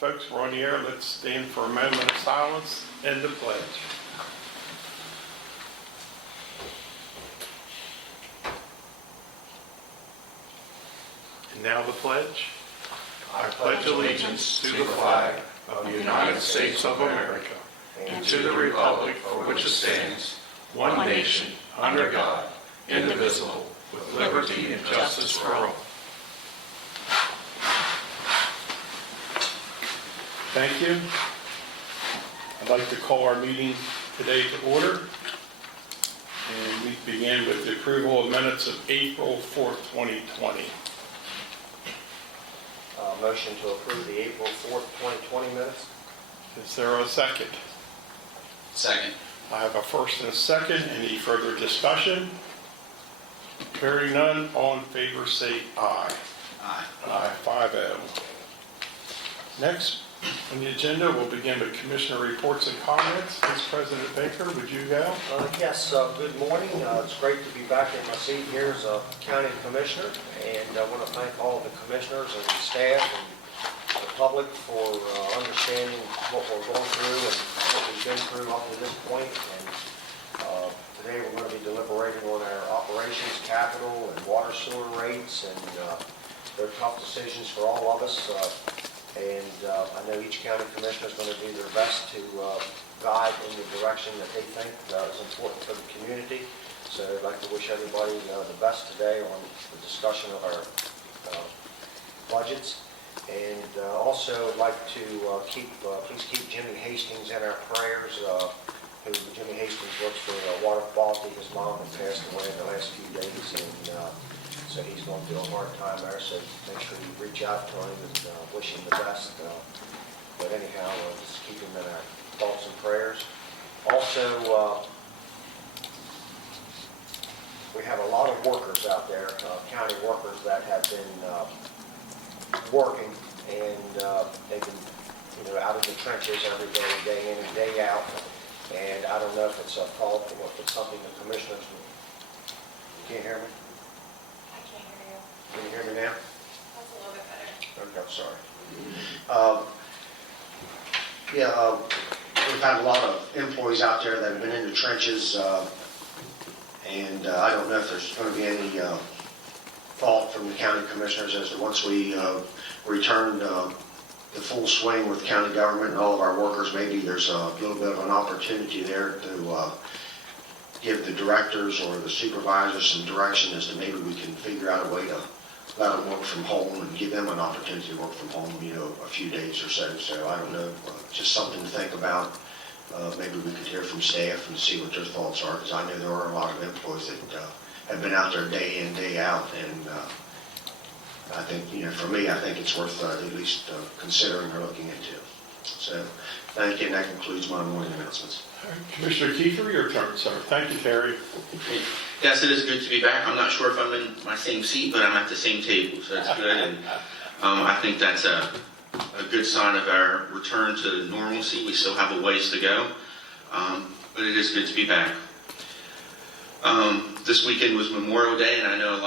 Folks, we're on the air. Let's stand for a moment of silence and the pledge. And now the pledge. I pledge allegiance to the flag of the United States of America and to the republic for which it stands, one nation, under God, indivisible, with liberty and justice for all. Thank you. I'd like to call our meeting today to order. And we begin with the approval of minutes of April 4th, 2020. Motion to approve the April 4th, 2020 minutes. Is there a second? Second. I have a first and a second. Any further discussion? Hearing none, all in favor say aye. Aye. Aye, 5-0. Next on the agenda, we'll begin with Commissioner reports and comments. Vice President Baker, would you go? Yes, good morning. It's great to be back in my seat here as a county commissioner, and I want to thank all of the commissioners and staff and the public for understanding what we're going through and what we've been through up to this point. And today we're going to be deliberating on our operations, capital, and water sewer rates, and they're tough decisions for all of us. I know each county commissioner is going to do their best to guide in the direction that they think is important for the community. So I'd like to wish everybody the best today on the discussion of our budgets. And also I'd like to please keep Jimmy Hastings in our prayers. Jimmy Hastings works for water quality. His mom had passed away in the last few days, and so he's going through a hard time there, so make sure you reach out to him and wish him the best. But anyhow, just keep him in our thoughts and prayers. Also, we have a lot of workers out there, county workers that have been working, and they've been out in the trenches every day in and day out. And I don't know if it's a fault or if it's something the commissioners you can't hear me? Can you hear me now? That's a little bit better. Okay, sorry. We've had a lot of employees out there that have been in the trenches, and I don't know if there's going to be any fault from the county commissioners as to once we return the full swing with county government and all of our workers, maybe there's a little bit of an opportunity there to give the directors or the supervisors some direction as to maybe we can figure out a way to let them work from home and give them an opportunity to work from home, a few days or so. So I don't know, just something to think about. Maybe we could hear from staff and see what their thoughts are, because I know there are a lot of employees that have been out there day in, day out, and I think, for me, I think it's worth at least considering or looking into. So thank you, and that concludes my morning announcements. Commissioner Kiefer, your turn, sir. Thank you, Terry. Yes, it is good to be back. I'm not sure if I'm in my same seat, but I'm at the same table, so that's good. And I think that's a good sign of our return to normalcy. We still have a ways to go, but it is good to be back. This weekend was Memorial Day, and I know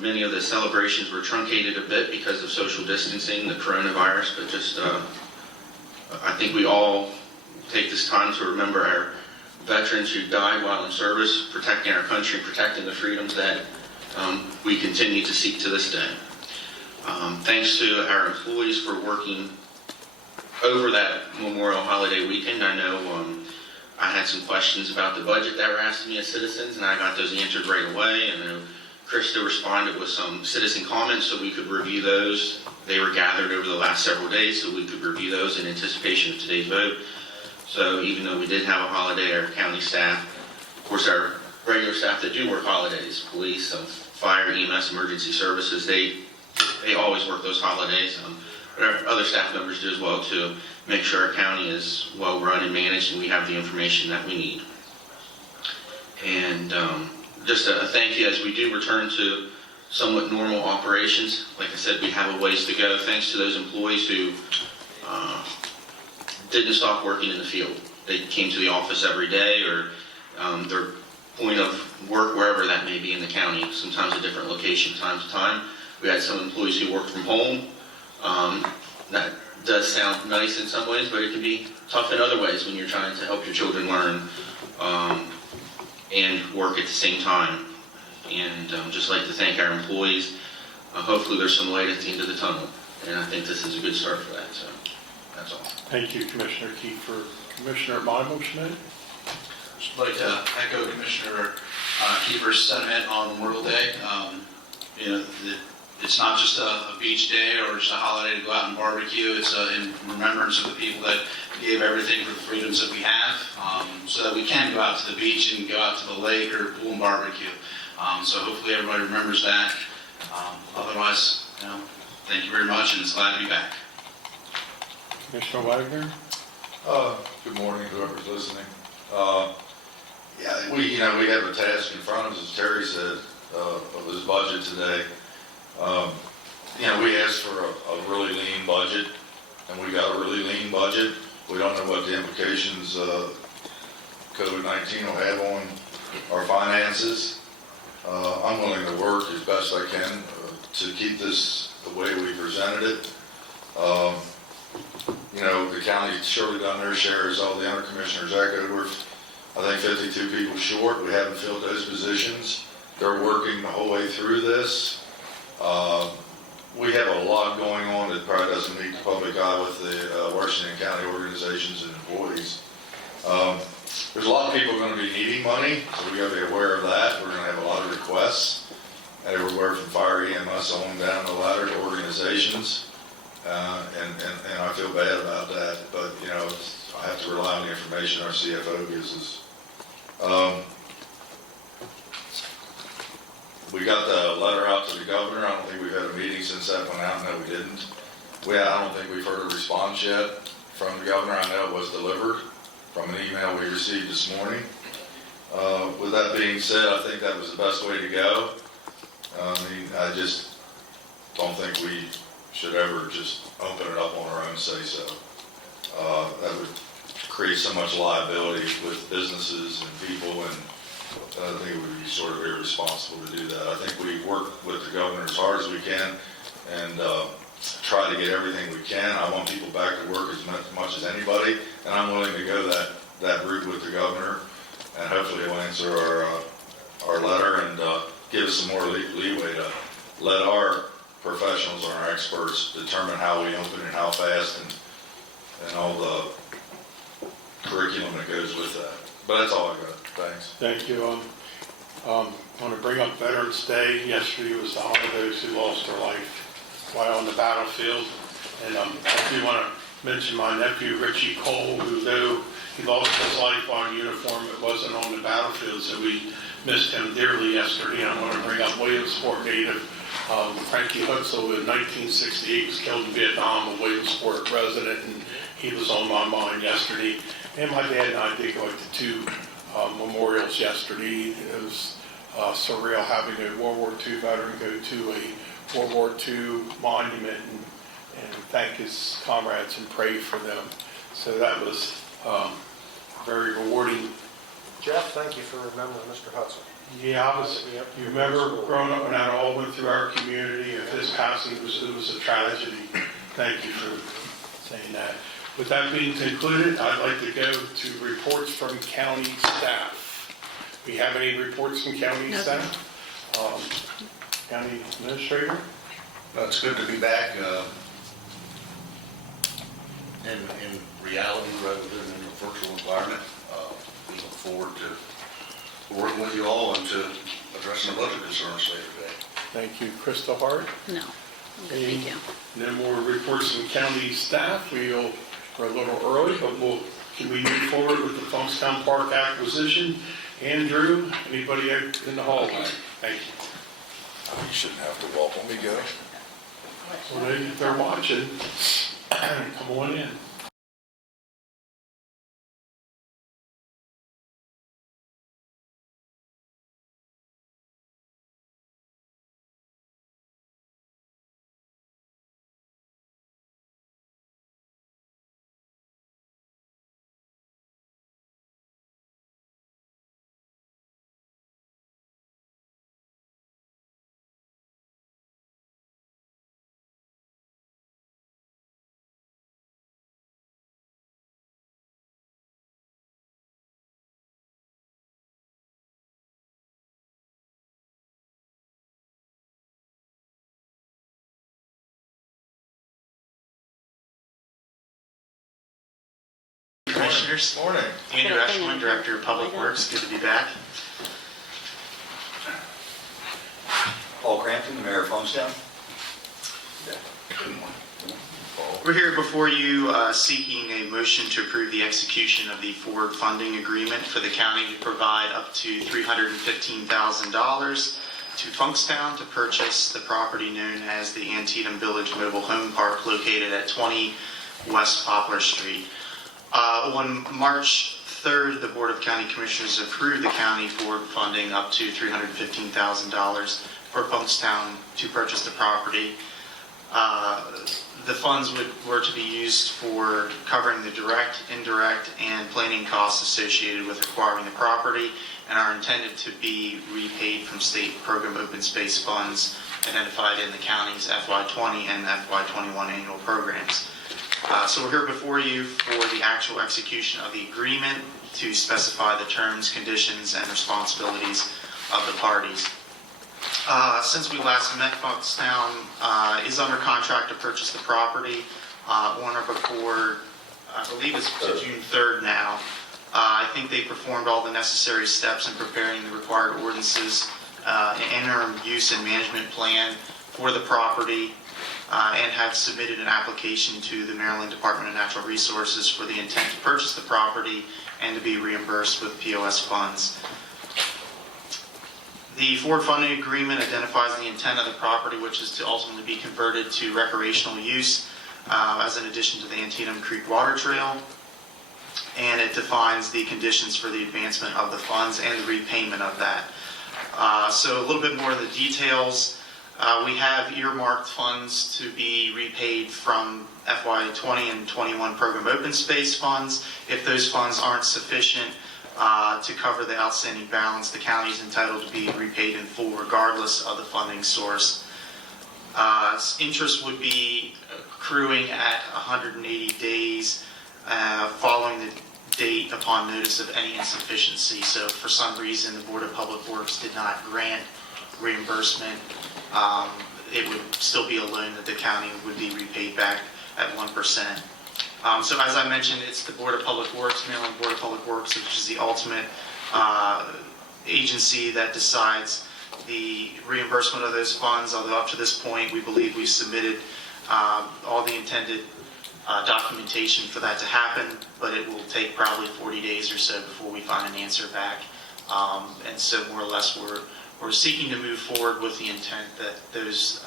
many of the celebrations were truncated a bit because of social distancing, the coronavirus, but just I think we all take this time to remember our veterans who died while in service, protecting our country, protecting the freedoms that we continue to seek to this day. Thanks to our employees for working over that Memorial holiday weekend. I know I had some questions about the budget that were asked of me as citizens, and I got those answered right away. And I know Krista responded with some citizen comments so we could review those. They were gathered over the last several days so we could review those in anticipation of today's vote. So even though we did have a holiday, our county staff, of course our regular staff that do work holidays, police, fire, EMS, emergency services, they always work those holidays. But our other staff members do as well to make sure our county is well run and managed and we have the information that we need. And just a thank you as we do return to somewhat normal operations. Like I said, we have a ways to go. Thanks to those employees who didn't stop working in the field. They came to the office every day or their point of work, wherever that may be in the county, sometimes a different location time to time. We had some employees who worked from home. That does sound nice in some ways, but it can be tough in other ways when you're trying to help your children learn and work at the same time. And just like to thank our employees. Hopefully there's some light at the end of the tunnel, and I think this is a good start for that, so that's all. Thank you, Commissioner Kiefer. Commissioner Schmidt? Just like to echo Commissioner Kiefer's sentiment on Memorial Day. It's not just a beach day or just a holiday to go out and barbecue. It's in remembrance of the people that gave everything for the freedoms that we have, so that we can go out to the beach and go out to the lake or pool and barbecue. So hopefully everybody remembers that. Otherwise, thank you very much, and it's glad to be back. Commissioner Wagner? Good morning, whoever's listening. Yeah, we have a task in front of us, as Terry said, of this budget today. We asked for a really lean budget, and we got a really lean budget. We don't know what the implications COVID-19 will have on our finances. I'm willing to work as best I can to keep this the way we presented it. The county's surely done their share, as all the other commissioners echoed. We're, I think, 52 people short. We haven't filled those positions. They're working the whole way through this. We have a lot going on that probably doesn't meet the public eye with the Washington County organizations and employees. There's a lot of people going to be needing money, so we got to be aware of that. We're going to have a lot of requests, everywhere from fire EMS on down the ladder to organizations, and I feel bad about that. But I have to rely on the information our CFO gives us. We got the letter out to the governor. I don't think we've had a meeting since that went out. No, we didn't. I don't think we've heard a response yet from the governor. I know it was delivered from an email we received this morning. With that being said, I think that was the best way to go. I just don't think we should ever just open it up on our own say-so. That would create so much liability with businesses and people, and I think it would be sort of irresponsible to do that. I think we work with the governor as hard as we can and try to get everything we can. I want people back to work as much as anybody, and I'm willing to go that route with the governor, and hopefully he'll answer our letter and give us some more leeway to let our professionals and our experts determine how we open and how fast and all the curriculum that goes with that. But that's all I got. Thanks. Thank you. I want to bring up Veterans Day. Yesterday was the holidays who lost their life while on the battlefield. And I do want to mention my nephew, Richie Cole, who though he lost his life on uniform, it wasn't on the battlefield, so we missed him dearly yesterday. And I want to bring up Williamsport native Frankie Hutzel, in 1968 was killed in Vietnam, a Williamsport resident, and he was on my mind yesterday. And my dad and I did go to two memorials yesterday. It was surreal having a World War II veteran go to a World War II monument and thank his comrades and pray for them. So that was very rewarding. Jeff, thank you for remembering Mr. Hudson. Yeah, you remember growing up when that all went through our community, and his passing it was a tragedy. Thank you for saying that. With that being concluded, I'd like to go to reports from county staff. Do we have any reports from county staff? County administrator? Well, it's good to be back in reality rather than in a virtual environment. We look forward to working with you all and to addressing the budget concerns later today. Thank you. Crystal Hart? No. Okay, thank you. No more reports from county staff. We're a little early, but can we move forward with the Funkstown Park acquisition? Andrew, anybody in the hallway? Thank you. You shouldn't have to walk when we go. Well, if they're watching, come on in. Commissioners. Morning. Andrew Eschelman, Director of Public Works. Good to be back. Paul Crampton, the mayor of Funkstown. We're here before you seeking a motion to approve the execution of the forward funding agreement for the county to provide up to $315,000 to Funkstown to purchase the property known as the Antietam Village Mobile Home Park located at 20 West Poplar Street. On March 3rd, the Board of County Commissioners approved the county forward funding up to $315,000 for Funkstown to purchase the property. The funds were to be used for covering the direct, indirect, and planning costs associated with acquiring the property and are intended to be repaid from state program open space funds identified in the county's FY20 and FY21 annual programs. So we're here before you for the actual execution of the agreement to specify the terms, conditions, and responsibilities of the parties. Since we last met, Funkstown is under contract to purchase the property on or before, I believe it's June 3rd now. I think they performed all the necessary steps in preparing the required ordinances, an interim use and management plan for the property, and have submitted an application to the Maryland Department of Natural Resources for the intent to purchase the property and to be reimbursed with POS funds. The forward funding agreement identifies the intent of the property, which is to ultimately be converted to recreational use as an addition to the Antietam Creek Water Trail, and it defines the conditions for the advancement of the funds and the repayment of that. So a little bit more of the details. We have earmarked funds to be repaid from FY20 and 21 program open space funds. If those funds aren't sufficient to cover the outstanding balance, the county is entitled to be repaid in full regardless of the funding source. Interest would be accruing at 180 days following the date upon notice of any insufficiency. So if for some reason the Board of Public Works did not grant reimbursement, it would still be a loan that the county would be repaid back at 1%. So as I mentioned, it's the Board of Public Works, Maryland Board of Public Works, which is the ultimate agency that decides the reimbursement of those funds. Although up to this point, we believe we've submitted all the intended documentation for that to happen, but it will take probably 40 days or so before we find an answer back. And so more or less we're seeking to move forward with the intent that those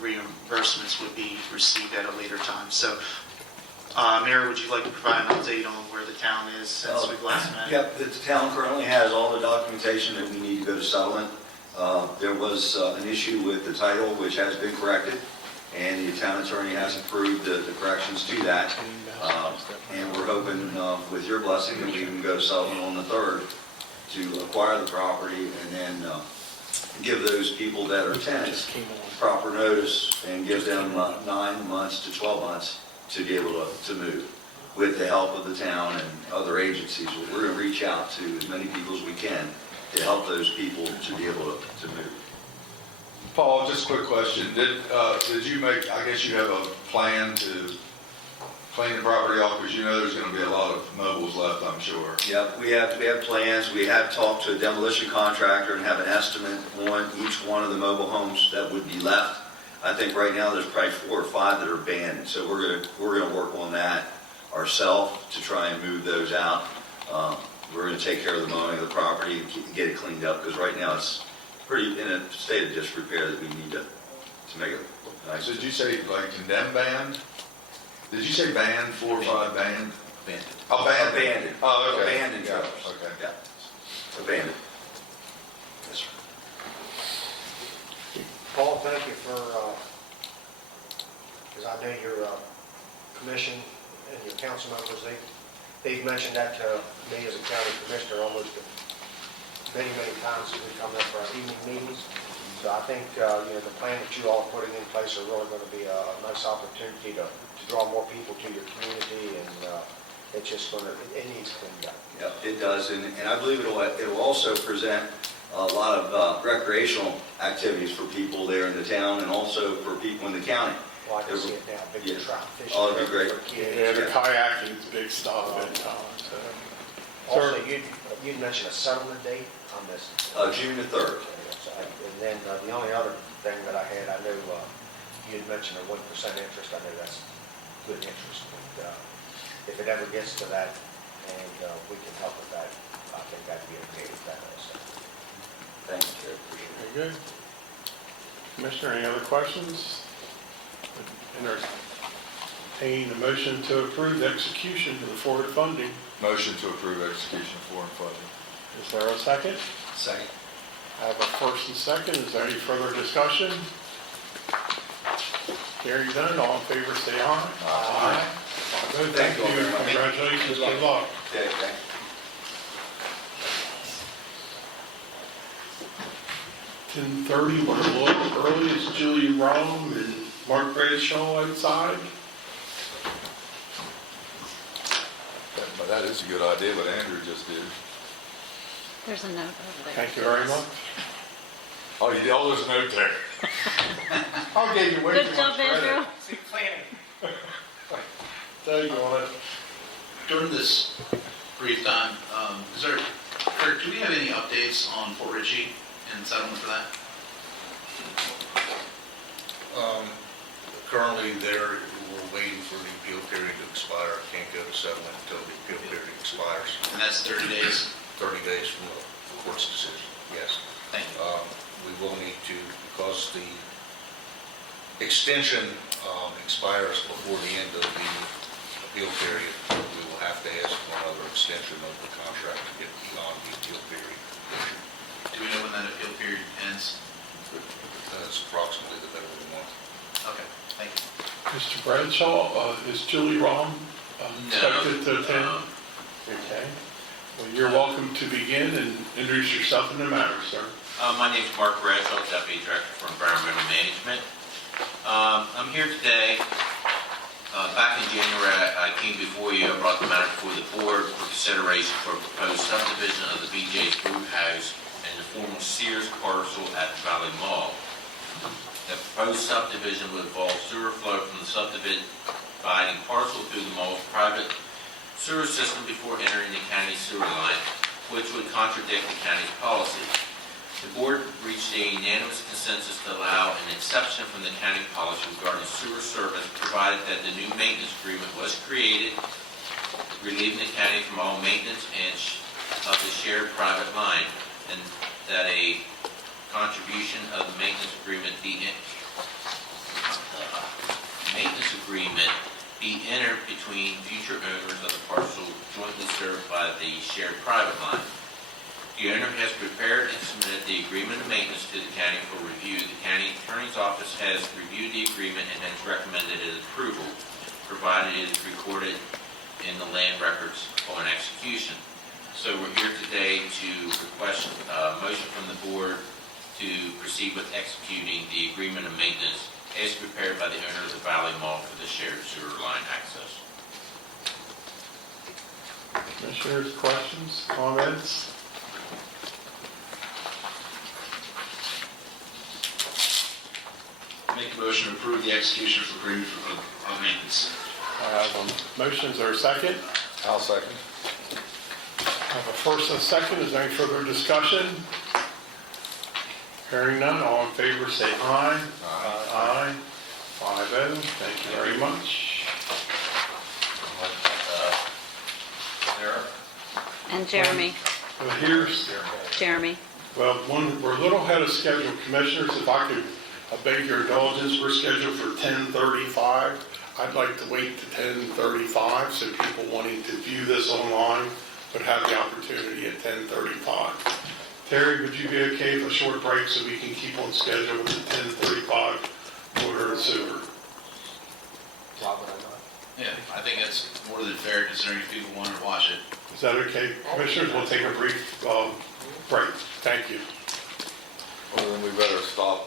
reimbursements would be received at a later time. So Mayor, would you like to provide an update on where the town is since we've last met? Yep, the town currently has all the documentation that we need to go to settlement. There was an issue with the title, which has been corrected, and the town attorney has approved the corrections to that. And we're hoping, with your blessing, that we can go to settlement on the 3rd to acquire the property and then give those people that are tenants proper notice and give them 9 months to 12 months to be able to move with the help of the town and other agencies. We're going to reach out to as many people as we can to help those people to be able to move. Paul, just a quick question. Did you make, I guess you have a plan to clean the property off, because you know there's going to be a lot of mobiles left, I'm sure. Yep, we have plans. We have talked to a demolition contractor and have an estimate on each one of the mobile homes that would be left. I think right now there's probably 4 or 5 that are abandoned, so we're going to work on that ourselves to try and move those out. We're going to take care of the mowing of the property and get it cleaned up, because right now it's pretty in a state of disrepair that we need to make it look nice. So did you say like condemned banned? Did you say banned, 4 or 5 banned? Abandoned. Oh, banned. Abandoned. Oh, okay. Abandoned Yeah, trailers. okay. Yeah. Abandoned. Yes, sir. Paul, thank you for, because I know your commission and your council members, they've mentioned that to me as a county commissioner almost many times as we come up for our evening meetings. So I think, the plan that you all are putting in place are really going to be a nice opportunity to draw more people to your community, and it's just going to, it needs cleaned up. Yep, it does, and I believe it'll also present a lot of recreational activities for people there in the town and also for people in the county. Well, I can see it now, big Yeah. trout fishing. Oh, it'd be great. for kids. Yeah, the kayaking's a big stop in town. So. Also, you'd mentioned a settlement date on this. June the 3rd. And then the only other thing that I had, I know you had mentioned a 1% interest. I know that's good interest. But if it ever gets to that and we can help with that, I think that'd be okay with that also. Thank you, Chair. Appreciate it. Very good. Commissioner, any other questions? Entertain a motion to approve the execution of the forward funding. Motion to approve execution of foreign funding. Is there a second? Second. I have a first and second. Is there any further discussion? Hearing none, all in favor say aye. Aye. Good, thank Thank you all you. very much. Congratulations, good luck. Okay, thank you. 10:30, we're a little early. Is Julie Rome and Mark Bradshaw outside? But that is a good idea, what Andrew just did. There's a note over there. Thank you very much. Oh, you did all those notes there. I'll give you way Good too job, much credit. Andrew. Tell you on it. During this brief time, Kurt, do we have any updates on Fort Ritchie and settlement for that? Currently, we're waiting for the appeal period to expire. Can't go to settlement until the appeal period expires. And that's 30 days? 30 days from the court's decision, yes. Thank you. We will need to, because the extension expires before the end of the appeal period, we will have to ask for another extension of the contract to get beyond the appeal period. Do we know when that appeal period ends? That's approximately the middle of the month. Okay, thank you. Mr. Bradshaw, is Julie Rome expected to attend? No. Okay. Well, you're welcome to begin and introduce yourself in the matter, sir. My name is Mark Bradshaw, Deputy Director for Environmental Management. I'm here today. Back in January, I came before you. I brought the matter before the board for consideration for a proposed subdivision of the BJ's Brew House and the former Sears parcel at Valley Mall. The proposed subdivision would involve sewer flow from the subdividing parcel through the mall's private sewer system before entering the county sewer line, which would contradict the county's policy. The board reached a unanimous consensus to allow an exception from the county policy regarding sewer service, provided that the new maintenance agreement was created, relieving the county from all maintenance of the shared private line, and that a contribution of the maintenance agreement be entered between future owners of the parcel jointly served by the shared private line. The owner has prepared and submitted the agreement of maintenance to the county for review. The county attorney's office has reviewed the agreement and has recommended its approval, provided it is recorded in the land records on execution. So we're here today to request a motion from the board to proceed with executing the agreement of maintenance as prepared by the owner of the Valley Mall for the shared sewer line access. Commissioners, questions, comments? Make a motion to approve the execution of agreement for maintenance. I have a motion. Is there a second? I'll second. I have a first and a second. Is there any further discussion? Hearing none, all in favor say aye. Aye. 5-0. Thank you very much. And Jeremy, Well, here's, Jeremy. well, we're a little ahead of schedule, Commissioners. If I could beg your indulgence, we're scheduled for 10:35. I'd like to wait to 10:35 so people wanting to view this online would have the opportunity at 10:35. Terry, would you be okay for a short break so we can keep on schedule with the 10:35 water and sewer? Yeah, I think that's more than fair considering if people wanted to watch it. Is that okay? Commissioners, we'll take a brief break. Thank you. Well, then we better stop